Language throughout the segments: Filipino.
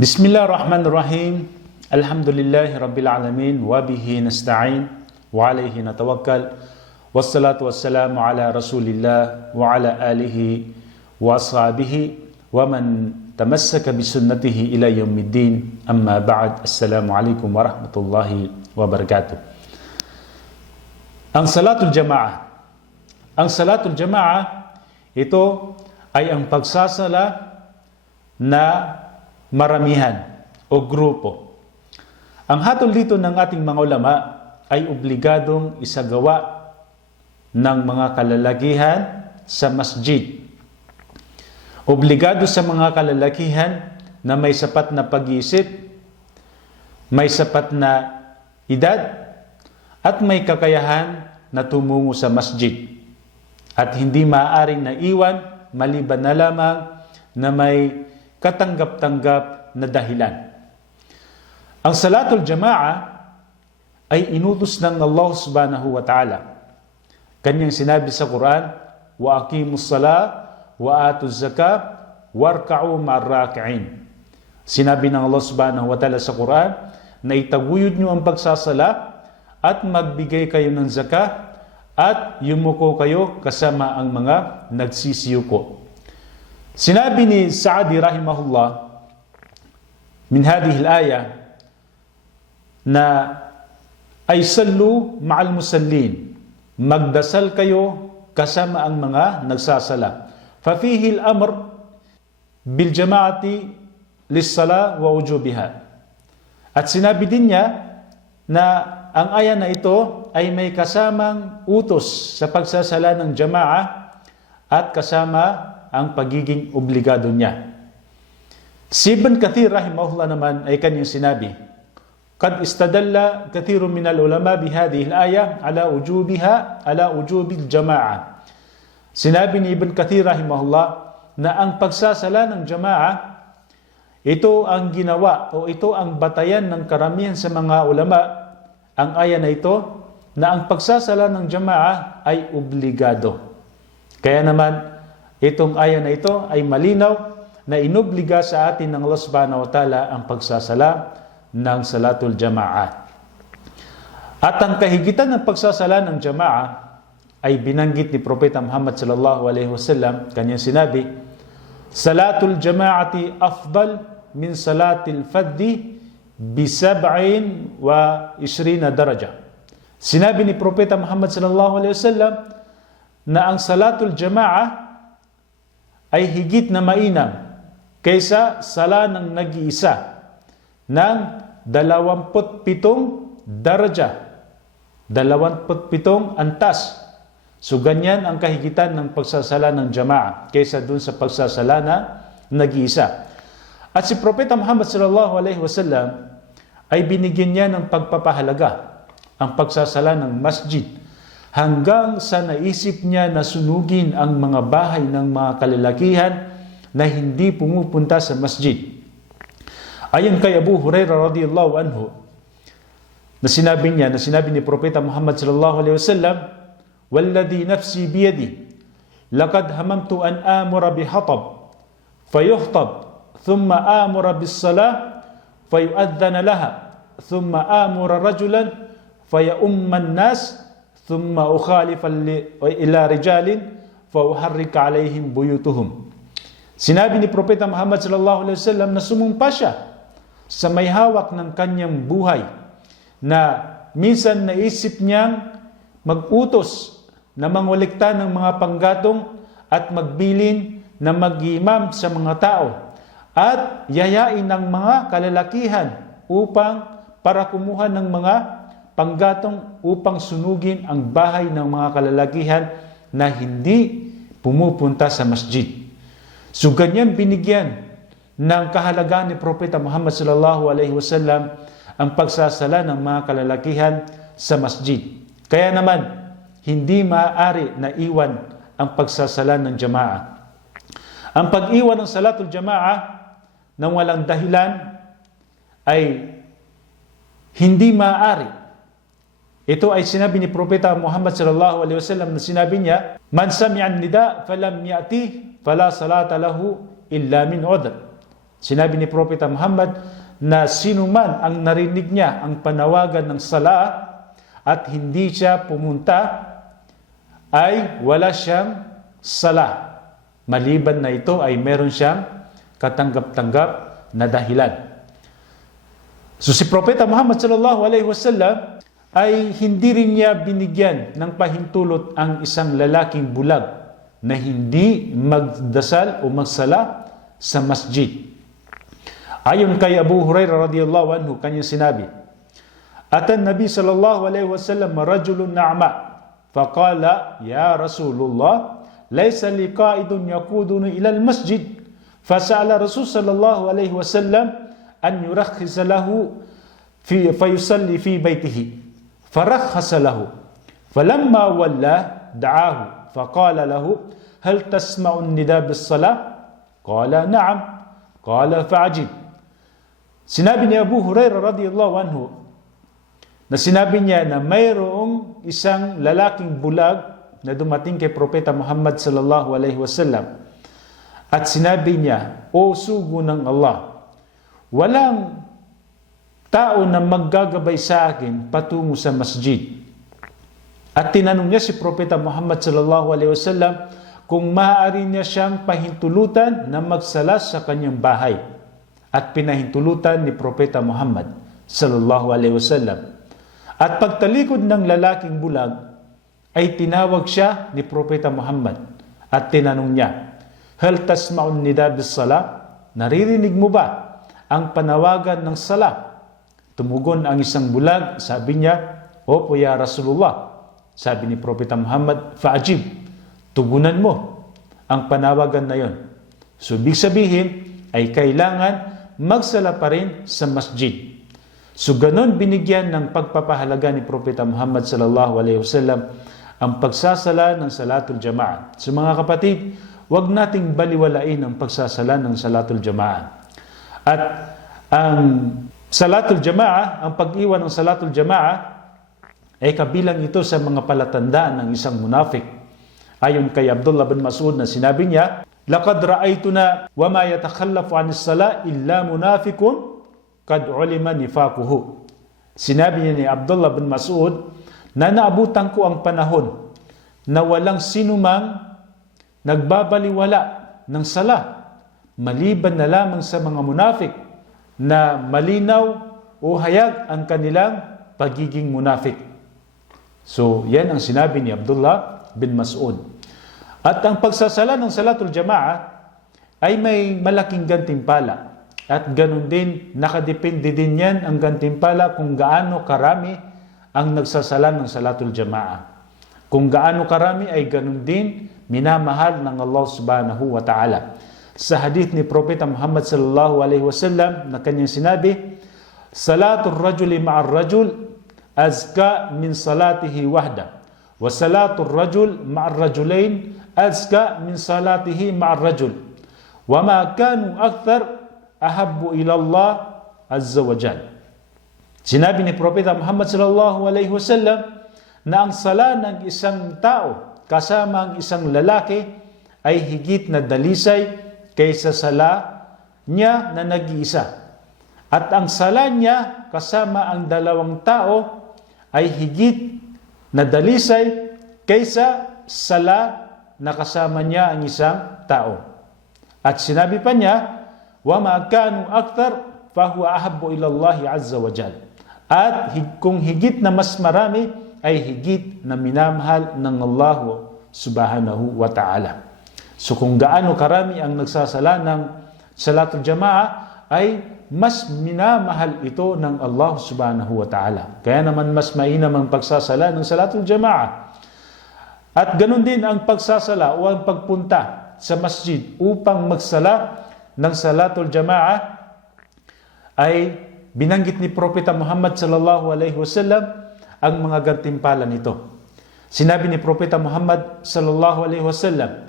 Bismillahirrahmanirrahim. Alhamdulillahi Rabbil Alamin. Wabihi nasta'in. Wa alayhi natawakkal. Wassalatu wassalamu ala Rasulillah. Wa ala alihi wa ashabihi. Wa man tamassaka bisunnatihi ila yawmiddin. Amma ba'd. Assalamu alaikum warahmatullahi wabarakatuh. Ang Salatul Jama'ah. Ang Salatul Jama'ah, ito ay ang pagsasala na maramihan o grupo. Ang hatol dito ng ating mga ulama ay obligadong isagawa ng mga kalalakihan sa masjid. Obligado sa mga kalalakihan na may sapat na pag-iisip, may sapat na edad, at may kakayahan na tumungo sa masjid. At hindi maaaring naiwan maliban na lamang na may katanggap-tanggap na dahilan. Ang Salatul Jama'ah ay inutos ng Allah subhanahu wa ta'ala. Kanyang sinabi sa Quran, wa aqimus salah wa atuz zakah warka'u ma'ar-raki'in. Sinabi ng Allah subhanahu wa ta'ala sa Quran na itaguyod nyo ang pagsasala at magbigay kayo ng zakah at yumuko kayo kasama ang mga nagsisiyuko. Sinabi ni Sa'di rahimahullah min hadhihi al-aya na ay sallu ma'al musallin, magdasal kayo kasama ang mga nagsasala. Fa fihi al-amr bil jama'ati lis-sala wa wujubiha. At sinabi din niya na ang aya na ito ay may kasamang utos sa pagsasala ng jama'a at kasama ang pagiging obligado niya. Si Ibn Kathir rahimahullah naman ay kanyang sinabi, "Qad istadalla kathirun min al-ulama bi hadhihi al-aya ala wujubil jama'a." Sinabi ni Ibn Kathir rahimahullah na ang pagsasala ng jama'a, ito ang ginawa o ito ang batayan ng karamihan sa mga ulama, ang aya na ito, na ang pagsasala ng jama'a ay obligado. Kaya naman, itong aya na ito ay malinaw na inobliga sa atin ng Allah subhanahu wa ta'ala ang pagsasala ng Salatul Jama'ah. At ang kahigitan ng pagsasala ng Jama'ah ay binanggit ni Propeta Muhammad sallallahu alaihi wasallam. Kanyang sinabi, Salatul Jama'ati afdal min Salatil Faddi bi 27 daraja. Sinabi ni Propeta Muhammad sallallahu alaihi wasallam na ang Salatul Jama'ah ay higit na mainam kaysa sala ng nag-iisa ng 27 daraja, 27 antas. So ganyan ang kahigitan ng pagsasala ng jama'a kaysa dun sa pagsasala na nag-iisa. At si Propeta Muhammad sallallahu alaihi wasallam ay binigyan niya ng pagpapahalaga ang pagsasala ng masjid, hanggang sa naisip niya na sunugin ang mga bahay ng mga kalalakihan na hindi pumupunta sa masjid. Ayon kay Abu Hurairah radhiyallahu anhu, na sinabi ni Propeta Muhammad sallallahu alaihi wasallam, "Walladhi nafsi biyadi, laqad hamamtu an amura bihatab, fayuhtab, thumma amura bis-salah, fayu'adhdhana laha, thumma amura rajulan, fayumman nas, thumma ukhalifa ila rijalin fauharrika alaihim buyutuhum." Sinabi ni Propeta Muhammad sallallahu alaihi wasallam na sumumpa siya sa may hawak ng kanyang buhay na minsan naisip niyang mag-utos na mangulikta ng mga panggatong at magbilin na mag-imam sa mga tao at yayain ng mga kalalakihan para kumuha ng mga panggatong upang sunugin ang bahay ng mga kalalakihan na hindi pumupunta sa masjid. So ganyan binigyan ng kahalagaan ni Propeta Muhammad sallallahu alaihi wasallam ang pagsasala ng mga kalalakihan sa masjid. Kaya naman, hindi maaari na iwan ang pagsasala ng jama'a. Ang pag-iwan ng Salatul Jama'ah nang walang dahilan ay hindi maaari. Ito ay sinabi ni Propeta Muhammad sallallahu alaihi wasallam na sinabi niya, "Man sami'a an-nida falam ya'ti fala salata lahu illa min udhr." Sinabi ni Propeta Muhammad na sino man ang narinig niya ang panawagan ng sala at hindi siya pumunta ay wala siyang sala. Maliban na ito ay meron siyang katanggap-tanggap na dahilan. So si Propeta Muhammad sallallahu alaihi wasallam ay hindi rin niya binigyan ng pahintulot ang isang lalaking bulag na hindi magdasal o magsala sa masjid. Ayon kay Abu Hurairah radhiyallahu anhu, kanyang sinabi, Atan Nabi sallallahu alaihi wasallam rajulun na'ma faqala ya Rasulullah laysa li qa'idun yaquduna ila al-masjid fasa'ala Rasul sallallahu alaihi wasallam an yurakhkhisa lahu fayusalli fi baytihi farakhkhasa lahu falamma walla da'ahu faqala lahu hal tasma'u an-nida bis-salah qala na'am qala fa'ajib. Sinabi ni Abu Hurairah radhiyallahu anhu na sinabi niya na mayroong isang lalaking bulag na dumating kay Propeta Muhammad sallallahu alaihi wasallam at sinabi niya, O sugo ng Allah, walang tao na maggagabay sa akin patungo sa masjid. At tinanong niya si Propeta Muhammad sallallahu alaihi wasallam kung maaari niya siyang pahintulutan na magsala sa kanyang bahay. At pinahintulutan ni Propeta Muhammad sallallahu alaihi wasallam. At pagtalikod ng lalaking bulag ay tinawag siya ni Propeta Muhammad at tinanong niya, Hal tasma'un nida bis-sala? Naririnig mo ba ang panawagan ng sala? Tumugon ang isang bulag, sabi niya, Opo ya Rasulullah. Sabi ni Propeta Muhammad, Fa'ajib, tugunan mo ang panawagan na yon. So, ibig sabihin ay kailangan magsala pa rin sa masjid. So, ganon binigyan ng pagpapahalaga ni Propeta Muhammad sallallahu alaihi wasallam ang pagsasala ng salatul jamaah. So, mga kapatid, huwag nating baliwalain ang pagsasala ng salatul jamaah. At ang salatul jamaah, ang pag-iwan ng salatul jamaah, ay kabilang ito sa mga palatandaan ng isang munafik. Ayon kay Abdullah bin Mas'ud na sinabi niya, Laqad ra'aytuna wa ma yatakhallafu 'anis sala illa munafikun qad 'ulima nifaquhu. Sinabi niya ni Abdullah bin Mas'ud na naabutan ko ang panahon na walang sinumang nagbabaliwala ng sala maliban na lamang sa mga munafik na malinaw o hayag ang kanilang pagiging munafik. So, yan ang sinabi ni Abdullah bin Mas'ud. At ang pagsasala ng salatul jamaah ay may malaking gantimpala. At ganun din, nakadepende din yan ang gantimpala kung gaano karami ang nagsasala ng salatul jamaah. Kung gaano karami ay ganun din minamahal ng Allah subhanahu wa ta'ala. Sa hadith ni Propeta Muhammad sallallahu alaihi wasallam na kanyang sinabi, Salatul rajuli ma'ar rajul azka min salatihi wahda. Wa salatul rajul ma'ar rajulain azka min salatihi ma'ar rajul. Wa ma kanu akthar ahabbu ila Allah azza wa jalla. Sinabi ni Propeta Muhammad sallallahu alaihi wasallam na ang sala ng isang tao kasama ang isang lalaki ay higit na dalisay kaysa sala niya na nag-iisa. At ang sala niya kasama ang dalawang tao ay higit na dalisay kaysa sala na kasama niya ang isang tao. At sinabi pa niya, wa ma kanu akthar fa huwa ahabbu ila Allah azza wa jalla. At kung higit na mas marami ay higit na minamahal ng Allah subhanahu wa ta'ala. So kung gaano karami ang nagsasala ng salatul jamaah ay mas minamahal ito ng Allah subhanahu wa ta'ala. Kaya naman mas mainam ang pagsasala ng salatul jamaah. At ganun din ang pagsasala o ang pagpunta sa masjid upang magsala ng salatul jamaah ay binanggit ni Propeta Muhammad sallallahu alaihi wasallam ang mga gantimpala nito. Sinabi ni Propeta Muhammad sallallahu alaihi wasallam,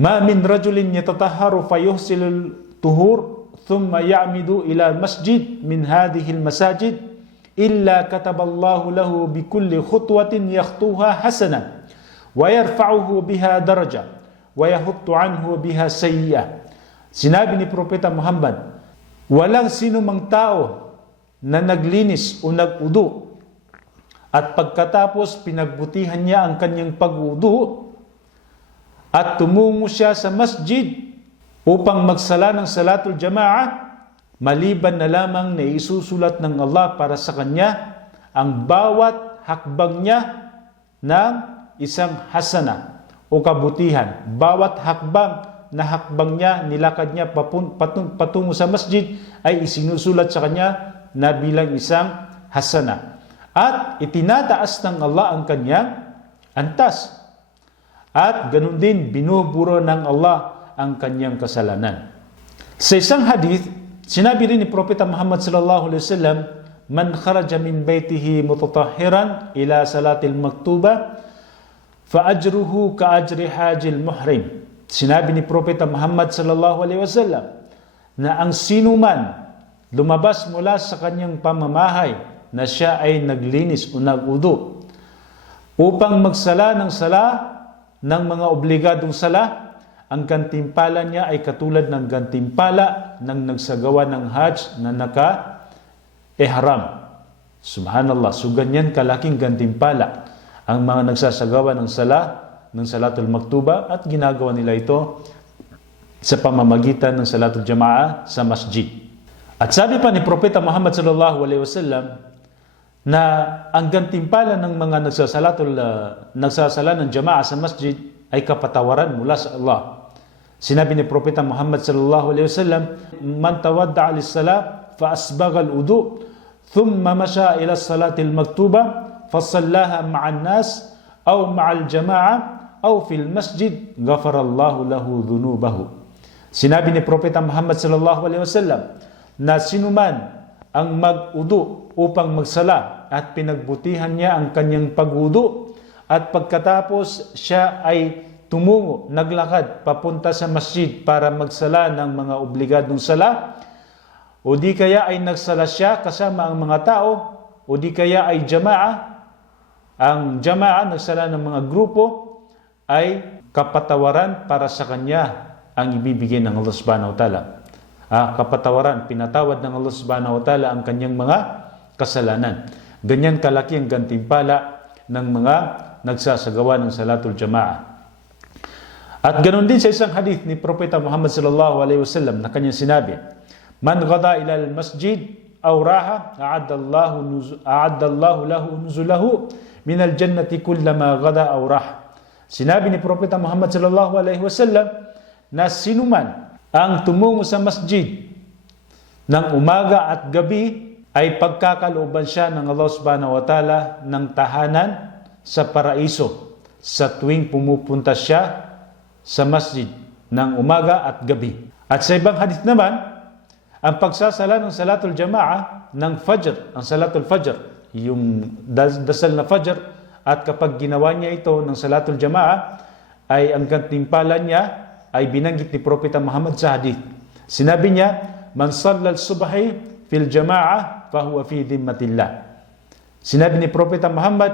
Ma min rajulin yatatahharu fayuhsilul tuhur thumma ya'midu ila masjid min hadhihi al-masajid illa kataballahu lahu bikulli khutwatin yakhtuha hasana wa yarfa'uhu biha daraja wa yahuttu anhu biha sayyi'ah. Sinabi ni Propeta Muhammad, walang sinumang tao na naglinis o nag-udu at pagkatapos pinagbutihan niya ang kanyang pag-udu at tumungo siya sa masjid upang magsala ng salatul jama'ah, maliban na lamang na isusulat ng Allah para sa kanya ang bawat hakbang niya ng isang hasana o kabutihan. Bawat hakbang na hakbang niya, nilakad niya patungo sa masjid ay isinusulat sa kanya na bilang isang hasana. At itinataas ng Allah ang kanyang antas. At ganun din, binuburo ng Allah ang kanyang kasalanan. Sa isang hadith, sinabi rin ni Propeta Muhammad sallallahu alaihi wasallam, man kharaja min baytihi mutatahhiran ila salatil maktuba fa ajruhu ka ajri hajil muhrim. Sinabi ni Propeta Muhammad sallallahu alaihi wasallam na ang sinuman lumabas mula sa kanyang pamamahay na siya ay naglinis o nag-udu upang magsala ng sala ng mga obligadong sala, ang gantimpala niya ay katulad ng gantimpala ng nagsagawa ng hajj na naka-ihram. Subhanallah. So ganyan kalaking gantimpala ang mga nagsasagawa ng salatul maktuba at ginagawa nila ito sa pamamagitan ng salatul jama'ah sa masjid. At sabi pa ni Propeta Muhammad sallallahu alaihi wasallam na ang gantimpala ng mga nagsasala ng jama'ah sa masjid ay kapatawaran mula sa Allah. Sinabi ni Propeta Muhammad sallallahu alaihi wasallam, man tawadda'a lis-salah fa asbagha al-wudu' thumma masha ila as-salati al-maktuba fa sallaha ma'an nas aw ma'al jama'ah aw fil masjid ghafarallahu lahu dhunubahu. Sinabi ni Propeta Muhammad sallallahu alaihi wasallam na sinuman ang mag-udu upang magsala at pinagbutihan niya ang kanyang pag-udu at pagkatapos siya ay tumungo, naglakad papunta sa masjid para magsala ng mga obligadong sala, o di kaya ay nagsala siya kasama ang mga tao, o di kaya ay ang jama'a nagsala ng mga grupo, ay kapatawaran para sa kanya ang ibibigay ng Allah subhanahu wa ta'ala. Kapatawaran, pinatawad ng Allah subhanahu wa ta'ala ang kanyang mga kasalanan. Ganyan kalaki ang gantimpala ng mga nagsasagawa ng salatul jama'ah. At ganoon din sa isang hadith ni Propeta Muhammad sallallahu alaihi wasallam na kanyang sinabi, man ghada ila al-masjid aw raha a'addallahu lahu nuzulahu min al-jannati kullama ghada aw raha. Sinabi ni Propeta Muhammad sallallahu alaihi wasallam na sinuman ang tumungo sa masjid ng umaga at gabi ay pagkakalooban siya ng Allah subhanahu wa ta'ala ng tahanan sa paraiso sa tuwing pumupunta siya sa masjid ng umaga at gabi. At sa ibang hadith naman, ang pagsasala ng salatul jama'ah ng fajr, ang salatul fajr, yung dasal na fajr, at kapag ginawa niya ito ng salatul jama'ah, ay ang gantimpala niya ay binanggit ni Propeta Muhammad sa hadith. Sinabi niya, man sallal subhi fil jama'ah fahuwa fi dhimmatillah. Sinabi ni Propeta Muhammad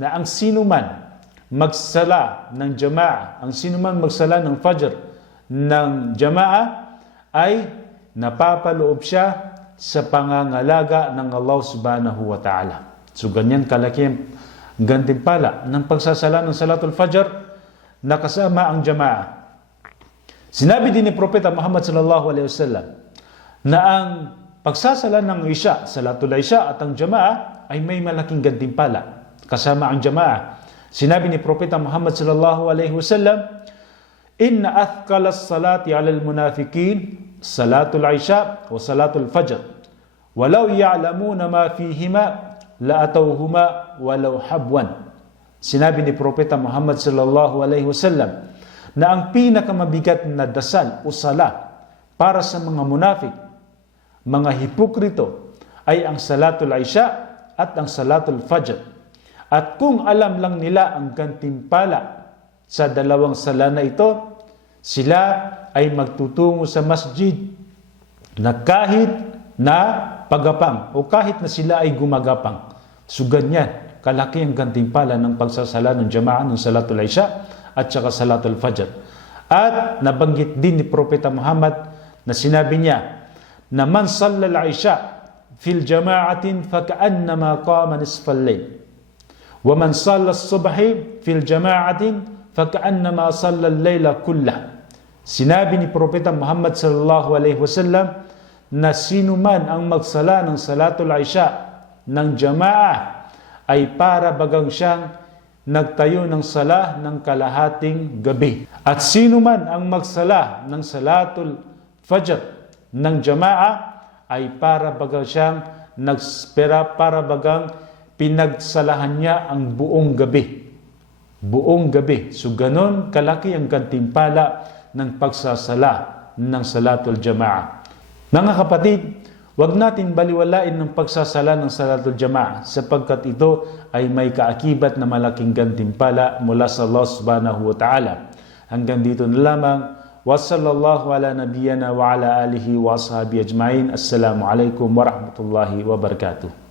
na ang sinuman magsala ng jama'ah, ang sinuman magsala ng fajr ng jama'ah ay napapaloob siya sa pangangalaga ng Allah subhanahu wa ta'ala. So ganyan kalaki ang gantimpala ng pagsasala ng salatul fajr na kasama ang jama'ah. Sinabi din ni Propeta Muhammad sallallahu alaihi wasallam na ang pagsasala ng isya, salatul isya at ang jama'ah ay may malaking gantimpala kasama ang jama'ah. Sinabi ni Propeta Muhammad sallallahu alaihi wasallam, inna athqalas salati 'alal munafiqin salatul isya wa salatul fajr walau ya'lamuna ma fihima la atawhuma walau habwan. Sinabi ni Propeta Muhammad sallallahu alaihi wasallam na ang pinakamabigat na dasal o sala para sa mga munafik, mga hipokrito, ay ang salatul isya at ang salatul fajr. At kung alam lang nila ang gantimpala sa dalawang sala na ito, sila ay magtutungo sa masjid na kahit na pagapang o kahit na sila ay gumagapang. So ganyan, kalaki ang gantimpala ng pagsasala ng jama'ah ng salatul isya at saka salatul fajr. At nabanggit din ni Propeta Muhammad na sinabi niya na man salla al-isha fil jama'atin faka'annama qama nisfal layl wa man salla as-subhi fil jama'atin faka'annama salla al-layla kullah. Sinabi ni Propeta Muhammad sallallahu alaihi wasallam na sino man ang magsala ng salatul isha ng jamaah ay para bagang siyang nagtayo ng sala ng kalahating gabi. At sino man ang magsala ng salatul fajr ng jamaah ay para bagang siyang para bagang pinagsalahan niya ang buong gabi. Buong gabi. So ganon kalaki ang gantimpala ng pagsasala ng salatul jamaah. Mga kapatid, huwag natin baliwalain ng pagsasala ng salatul jamaah sapagkat ito ay may kaakibat na malaking gantimpala mula sa Allah subhanahu wa ta'ala. Hanggang dito na lamang. Wa sallallahu ala nabiyyana wa ala alihi wa ashabi ajma'in. Assalamu alaikum wa rahmatullahi wa barakatuh.